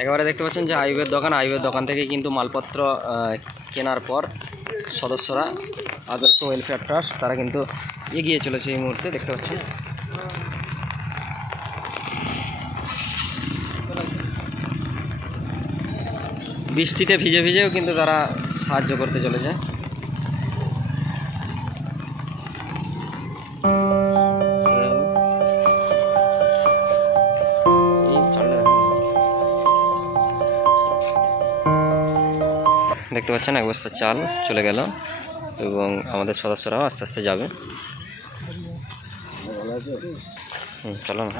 একেবারে দেখতে পাচ্ছেন যে আইয়ুবের দোকান থেকে কিন্তু মালপত্র কেনার পর সদস্যরা আদর্শ ওয়েলফেয়ার ট্রাস্ট তারা কিন্তু এগিয়ে চলেছে এই মুহূর্তে দেখতে পাচ্ছেন। বৃষ্টিতে ভিজে ভিজেও কিন্তু তারা সাহায্য করতে চলেছে। দেখতে পাচ্ছেন এক বস্তা চাল চলে গেল এবং আমাদের সদস্যরাও আস্তে আস্তে যাবে। চলো না,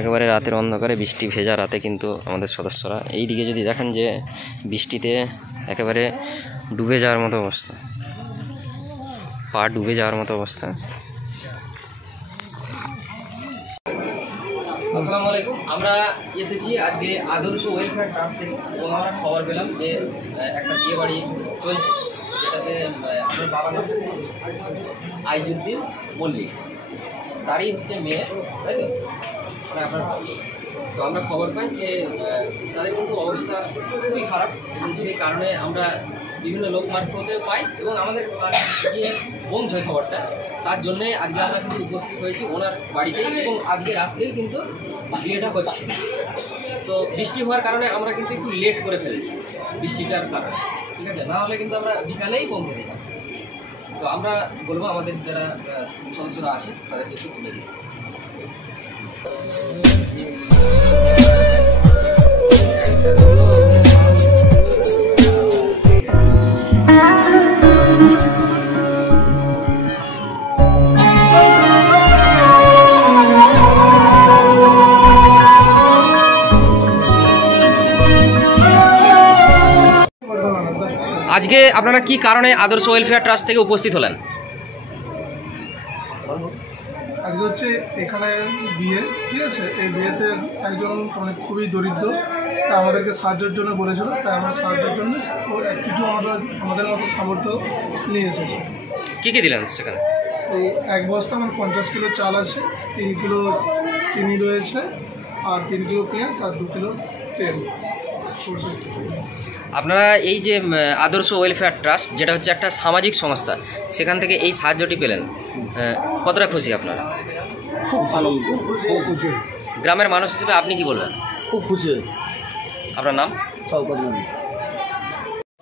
একেবারে রাতের অন্ধকারে বৃষ্টি ভেজা রাতে কিন্তু আমাদের সদস্যরা এই দিকে যদি দেখেন যে বৃষ্টিতে একেবারে ডুবে যাওয়ার মতো অবস্থা, পা ডুবে যাওয়ার মতো অবস্থা। আসসালামু আলাইকুম, আমরা এসেছি আজকে আদর্শ ওয়েলফেয়ার ট্রাস্ট থেকে এবং আমরা খবর পেলাম যে একটা বিয়ে বাড়ি চলছে, যেটাতে আমার বাবার নাম আইজুদ্দিন মল্লিক, তারই হচ্ছে মেয়ে, তাই তো মানে আপনার। তো আমরা খবর পাই যে তাদের কিন্তু অবস্থা খুবই খারাপ এবং সেই কারণে আমরা বিভিন্ন লোক মারফতেও পাই এবং আমাদের যে পৌঁছয় খবরটা, তার জন্যে আজকে আমরা কিন্তু উপস্থিত হয়েছি ওনার বাড়িতেই এবং আজকে রাত্রেই কিন্তু বিয়েটা হচ্ছে। তো বৃষ্টি হওয়ার কারণে আমরা কিন্তু একটু লেট করে ফেলেছি বৃষ্টিটার কারণে, ঠিক আছে, না হলে কিন্তু আমরা বিকালেই পৌঁছে দিতাম। তো আমরা বলবো আমাদের যারা সদস্যরা আছে তাদেরকে একটু তুলে দিই। আজকে আপনারা কি কারণে আদর্শ ওয়েলফেয়ার ট্রাস্ট থেকে উপস্থিত হলেন? আজকে হচ্ছে এখানে বিয়ে, ঠিক আছে, এই বিয়েতে একজন মানে খুবই দরিদ্র, তা আমাদেরকে সাহায্যের জন্য বলেছিল, তাই আমরা সাহায্যের জন্য কিছু আমাদের মতো সামর্থ্য নিয়ে এসেছি। কী কী দিলেন সেখানে? এই এক বস্তা আমার 50 কিলো চাল আছে, 3 কিলো চিনি রয়েছে, আর 3 কিলো পেঁয়াজ, আর 2 কিলো তেল, সরষে। আপনারা এই যে আদর্শ ওয়েলফেয়ার ট্রাস্ট, যেটা হচ্ছে একটা সামাজিক সংস্থা, সেখান থেকে এই সাহায্যটি পেলেন, কতটা খুশি আপনারা? খুব ভালো, খুব খুশি। গ্রামের মানুষ হিসেবে আপনি কি বলবেন? খুব খুশি। আপনার নাম?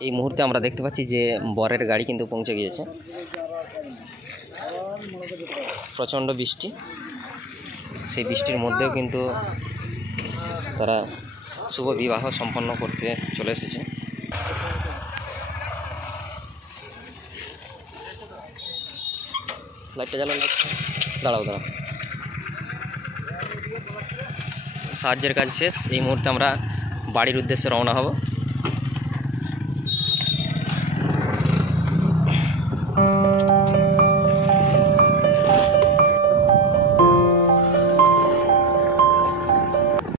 এই মুহূর্তে আমরা দেখতে পাচ্ছি যে বরের গাড়ি কিন্তু পৌঁছে গিয়েছে। প্রচণ্ড বৃষ্টি, সেই বৃষ্টির মধ্যেও কিন্তু তারা শুভ বিবাহ সম্পন্ন করতে চলে এসেছে। লাইটটা জ্বালো, দাঁড়াও। সাহায্যের কাজ শেষ, এই মুহূর্তে আমরা বাড়ির উদ্দেশ্যে রওনা হব।